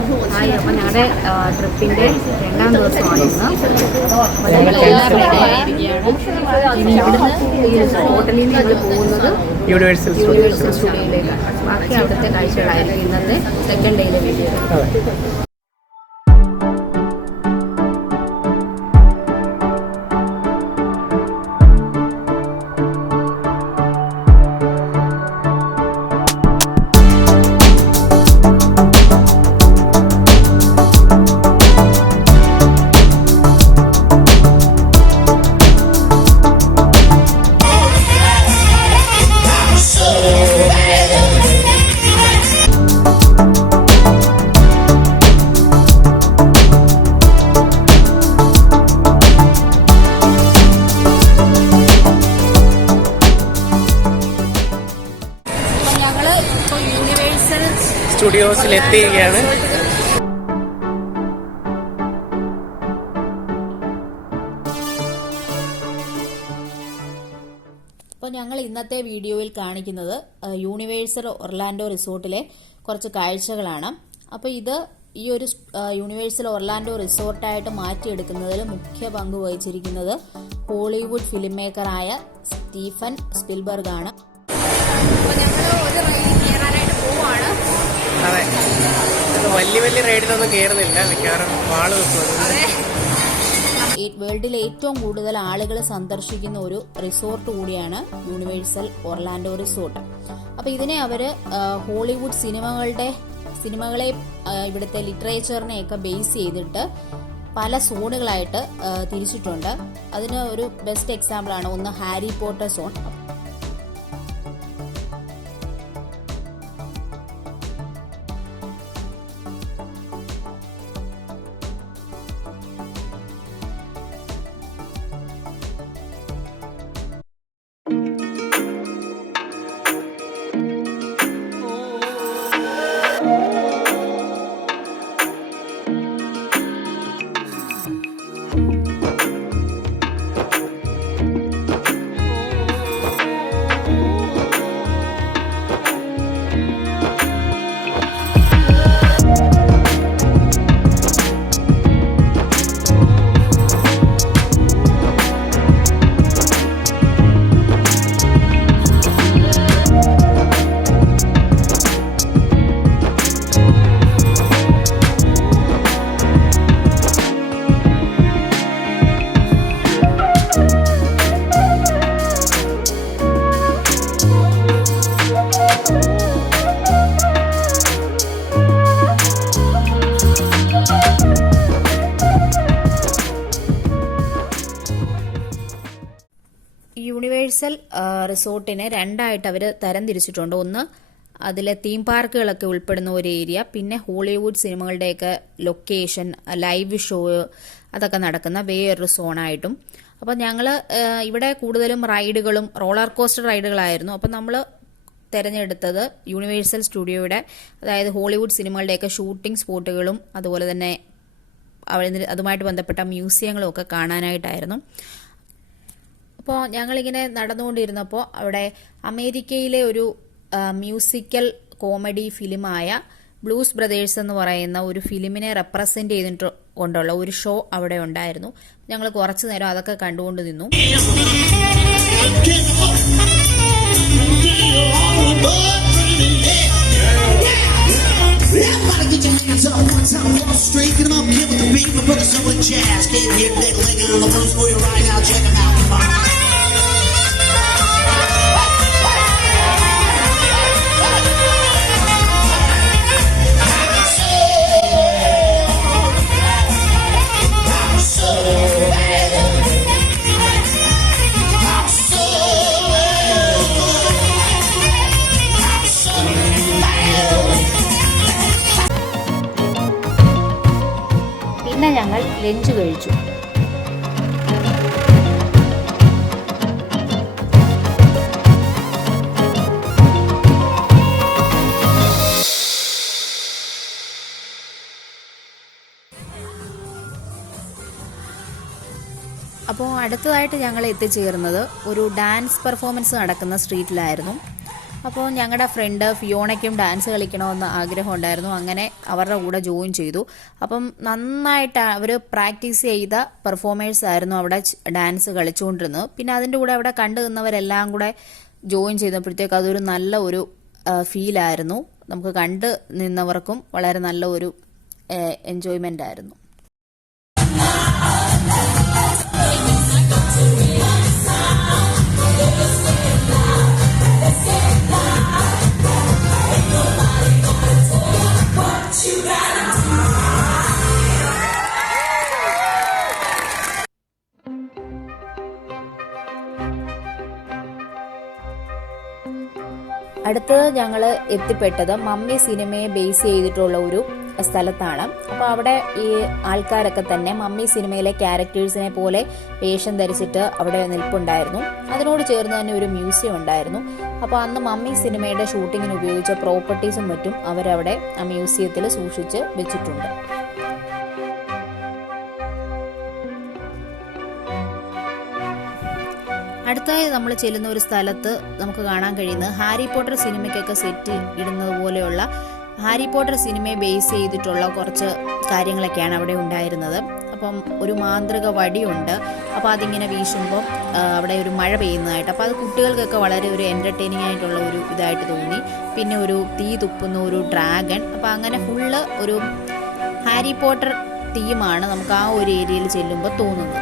Hi, അപ്പോൾ ഞങ്ങളുടെ ട്രിപ്പിൻ്റെ രണ്ടാം ദിവസമാണ് ഇന്ന്. അപ്പോൾ ഞങ്ങൾ എല്ലാവരും റെഡിയായിരിക്കുകയാണ്. ഇനി ഇവിടുന്ന് ഈ ഹോട്ടലിൽ നിന്ന് ഞങ്ങൾ പോകുന്നത് യൂണിവേഴ്സൽ സ്റ്റുഡിയോയിലേക്കാണ്. ബാക്കി അവിടുത്തെ കാഴ്ചകളായിരിക്കും ഇന്നത്തെ സെക്കൻഡ് ഡേയിലെ വീഡിയോ. സ്റ്റുഡിയോസിൽ എത്തിയിരിക്കുകയാണ്. അപ്പോൾ ഞങ്ങൾ ഇന്നത്തെ വീഡിയോയിൽ കാണിക്കുന്നത് യൂണിവേഴ്സൽ ഒർലാൻഡോ റിസോർട്ടിലെ കുറച്ച് കാഴ്ചകളാണ്. അപ്പോൾ ഇത് ഈ ഒരു യൂണിവേഴ്സൽ ഒർലാൻഡോ റിസോർട്ടായിട്ട് മാറ്റിയെടുക്കുന്നതിൽ മുഖ്യ പങ്ക് വഹിച്ചിരിക്കുന്നത് ഹോളിവുഡ് ഫിലിം മേക്കറായ സ്റ്റീഫൻ സ്പിൽബർഗ് ആണ്. അതെ, വലിയ റൈഡിലൊന്നും കയറുന്നില്ല, മിക്കവാറും വാള് വേൾഡിലെ ഏറ്റവും കൂടുതൽ ആളുകൾ സന്ദർശിക്കുന്ന ഒരു റിസോർട്ട് കൂടിയാണ് യൂണിവേഴ്സൽ ഒർലാൻഡോ റിസോർട്ട്. അപ്പോൾ ഇതിനെ അവർ ഹോളിവുഡ് സിനിമകളെ ഇവിടുത്തെ ലിറ്ററേച്ചറിനെയൊക്കെ ബേസ് ചെയ്തിട്ട് പല സോണുകളായിട്ട് തിരിച്ചിട്ടുണ്ട്. അതിന് ഒരു ബെസ്റ്റ് എക്സാമ്പിളാണ് ഒന്ന് ഹാരി പോട്ടർ സോൺ. യൂണിവേഴ്സൽ റിസോർട്ടിനെ രണ്ടായിട്ട് അവർ തരംതിരിച്ചിട്ടുണ്ട്. ഒന്ന് അതിലെ തീം പാർക്കുകളൊക്കെ ഉൾപ്പെടുന്ന ഒരു ഏരിയ, പിന്നെ ഹോളിവുഡ് സിനിമകളുടെയൊക്കെ ലൊക്കേഷൻ, ലൈവ് ഷോ അതൊക്കെ നടക്കുന്ന വേറൊരു സോണായിട്ടും. അപ്പോൾ ഞങ്ങൾ ഇവിടെ കൂടുതലും റൈഡുകളും റോളർ കോസ്റ്റർ റൈഡുകളായിരുന്നു. അപ്പോൾ നമ്മൾ തിരഞ്ഞെടുത്തത് യൂണിവേഴ്സൽ സ്റ്റുഡിയോയുടെ, അതായത് ഹോളിവുഡ് സിനിമകളുടെയൊക്കെ ഷൂട്ടിംഗ് സ്പോട്ടുകളും അതുപോലെ തന്നെ അതുമായിട്ട് ബന്ധപ്പെട്ട മ്യൂസിയങ്ങളും ഒക്കെ കാണാനായിട്ടായിരുന്നു. അപ്പോൾ ഞങ്ങളിങ്ങനെ നടന്നുകൊണ്ടിരുന്നപ്പോൾ അവിടെ അമേരിക്കയിലെ ഒരു മ്യൂസിക്കൽ കോമഡി ഫിലിമായ ബ്ലൂസ് ബ്രദേഴ്സ് എന്ന് പറയുന്ന ഒരു ഫിലിമിനെ റെപ്രസെന്റ് ചെയ്തിട്ട് കൊണ്ടുള്ള ഒരു ഷോ അവിടെ ഉണ്ടായിരുന്നു. ഞങ്ങൾ കുറച്ചു നേരം അതൊക്കെ കണ്ടുകൊണ്ട് നിന്നു. പിന്നെ ഞങ്ങൾ ലഞ്ച് കഴിച്ചു. അപ്പോൾ അടുത്തതായിട്ട് ഞങ്ങൾ എത്തിച്ചേർന്നത് ഒരു ഡാൻസ് പെർഫോമൻസ് നടക്കുന്ന സ്ട്രീറ്റിലായിരുന്നു. അപ്പോൾ ഞങ്ങളുടെ ഫ്രണ്ട് ഫിയോണയ്ക്കും ഡാൻസ് കളിക്കണമെന്ന് ആഗ്രഹം ഉണ്ടായിരുന്നു. അങ്ങനെ അവരുടെ കൂടെ ജോയിൻ ചെയ്തു. അപ്പം നന്നായിട്ട് അവർ പ്രാക്ടീസ് ചെയ്ത പെർഫോമേഴ്സ് ആയിരുന്നു അവിടെ ഡാൻസ് കളിച്ചുകൊണ്ടിരുന്നത്. പിന്നെ അതിൻ്റെ കൂടെ അവിടെ കണ്ടു നിന്നവരെല്ലാം കൂടെ ജോയിൻ ചെയ്തപ്പോഴത്തേക്ക് അതൊരു നല്ല ഒരു ഫീലായിരുന്നു. നമുക്ക് കണ്ട് നിന്നവർക്കും വളരെ നല്ല ഒരു എൻജോയ്മെൻ്റ് ആയിരുന്നു. അടുത്ത് ഞങ്ങൾ എത്തിപ്പെട്ടത് മമ്മി സിനിമയെ ബേസ് ചെയ്തിട്ടുള്ള ഒരു സ്ഥലത്താണ്. അപ്പോൾ അവിടെ ഈ ആൾക്കാരൊക്കെ തന്നെ മമ്മി സിനിമയിലെ ക്യാരക്ടേഴ്സിനെ പോലെ വേഷം ധരിച്ചിട്ട് അവിടെ നിൽപ്പുണ്ടായിരുന്നു. അതിനോട് ചേർന്ന് തന്നെ ഒരു മ്യൂസിയം ഉണ്ടായിരുന്നു. അപ്പോൾ അന്ന് മമ്മി സിനിമയുടെ ഷൂട്ടിങ്ങിന് ഉപയോഗിച്ച പ്രോപ്പർട്ടീസും മറ്റും അവരവിടെ ആ മ്യൂസിയത്തിൽ സൂക്ഷിച്ച് വെച്ചിട്ടുണ്ട്. അടുത്തായി നമ്മൾ ചെല്ലുന്ന ഒരു സ്ഥലത്ത് നമുക്ക് കാണാൻ കഴിയുന്നത് ഹാരി പോട്ടർ സിനിമയ്ക്കൊക്കെ സെറ്റ് ഇടുന്നത് പോലെയുള്ള ഹാരി പോട്ടർ സിനിമയെ ബേസ് ചെയ്തിട്ടുള്ള കുറച്ച് കാര്യങ്ങളൊക്കെയാണ് അവിടെ ഉണ്ടായിരുന്നത്. അപ്പം ഒരു മാന്ത്രിക വടിയുണ്ട്. അപ്പോൾ അതിങ്ങനെ വീശുമ്പോൾ അവിടെ ഒരു മഴ പെയ്യുന്നതായിട്ട്, അപ്പോൾ അത് കുട്ടികൾക്കൊക്കെ വളരെ ഒരു എൻ്റർടൈനിങ് ആയിട്ടുള്ള ഒരു ഇതായിട്ട് തോന്നി. പിന്നെ ഒരു തീ തുപ്പുന്ന ഒരു ഡ്രാഗൺ. അപ്പോൾ അങ്ങനെ ഫുള്ള് ഒരു ഹാരി പോട്ടർ തീമാണ് നമുക്ക് ആ ഒരു ഏരിയയിൽ ചെല്ലുമ്പോൾ തോന്നുന്നത്.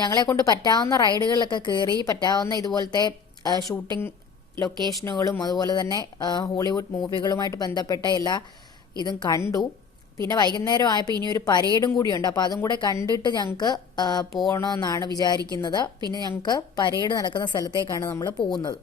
ഞങ്ങളെ കൊണ്ട് പറ്റാവുന്ന റൈഡുകളിലൊക്കെ കയറി, പറ്റാവുന്ന ഇതുപോലത്തെ ഷൂട്ടിംഗ് ലൊക്കേഷനുകളും അതുപോലെ തന്നെ ഹോളിവുഡ് മൂവികളുമായിട്ട് ബന്ധപ്പെട്ട എല്ലാ ഇതും കണ്ടു. പിന്നെ വൈകുന്നേരം ആയപ്പോൾ ഇനി ഒരു പരേഡും കൂടിയുണ്ട്. അപ്പോൾ അതും കൂടെ കണ്ടിട്ട് ഞങ്ങൾക്ക് പോകണമെന്നാണ് വിചാരിക്കുന്നത്. പിന്നെ ഞങ്ങൾക്ക് പരേഡ് നടക്കുന്ന സ്ഥലത്തേക്കാണ് നമ്മൾ പോകുന്നത്.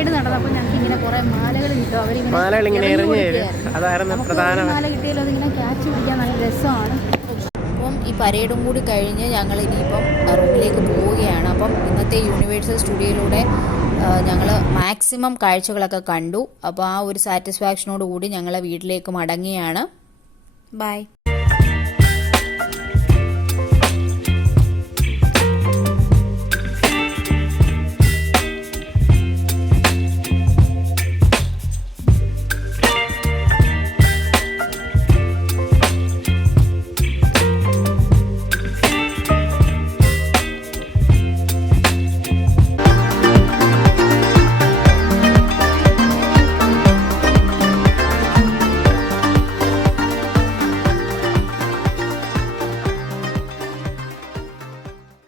പരേഡ് നടന്നപ്പോൾ ഞങ്ങൾക്ക് ഇങ്ങനെ കുറേ മാലകൾ കിട്ടും. അവരിങ്ങനെ മാലകൾ ഇങ്ങനെ എറിഞ്ഞു തരും. കൊടുക്കുകയായിരുന്നു. അതായിരുന്നു നമുക്ക് പ്രധാന. ഒരു മാല കിട്ടിയാലും അതിങ്ങനെ ക്യാച്ച് പിടിക്കാൻ നല്ല രസമാണ്. അപ്പം ഈ പരേഡും കൂടി കഴിഞ്ഞ് ഞങ്ങൾ ഇനിയിപ്പം റൂമിലേക്ക് പോവുകയാണ്. അപ്പം ഇന്നത്തെ യൂണിവേഴ്സൽ സ്റ്റുഡിയോയിലൂടെ ഞങ്ങൾ മാക്സിമം കാഴ്ചകളൊക്കെ കണ്ടു. അപ്പോൾ ആ ഒരു സാറ്റിസ്ഫാക്ഷനോട് കൂടി ഞങ്ങൾ വീട്ടിലേക്ക് മടങ്ങുകയാണ്. ബൈ.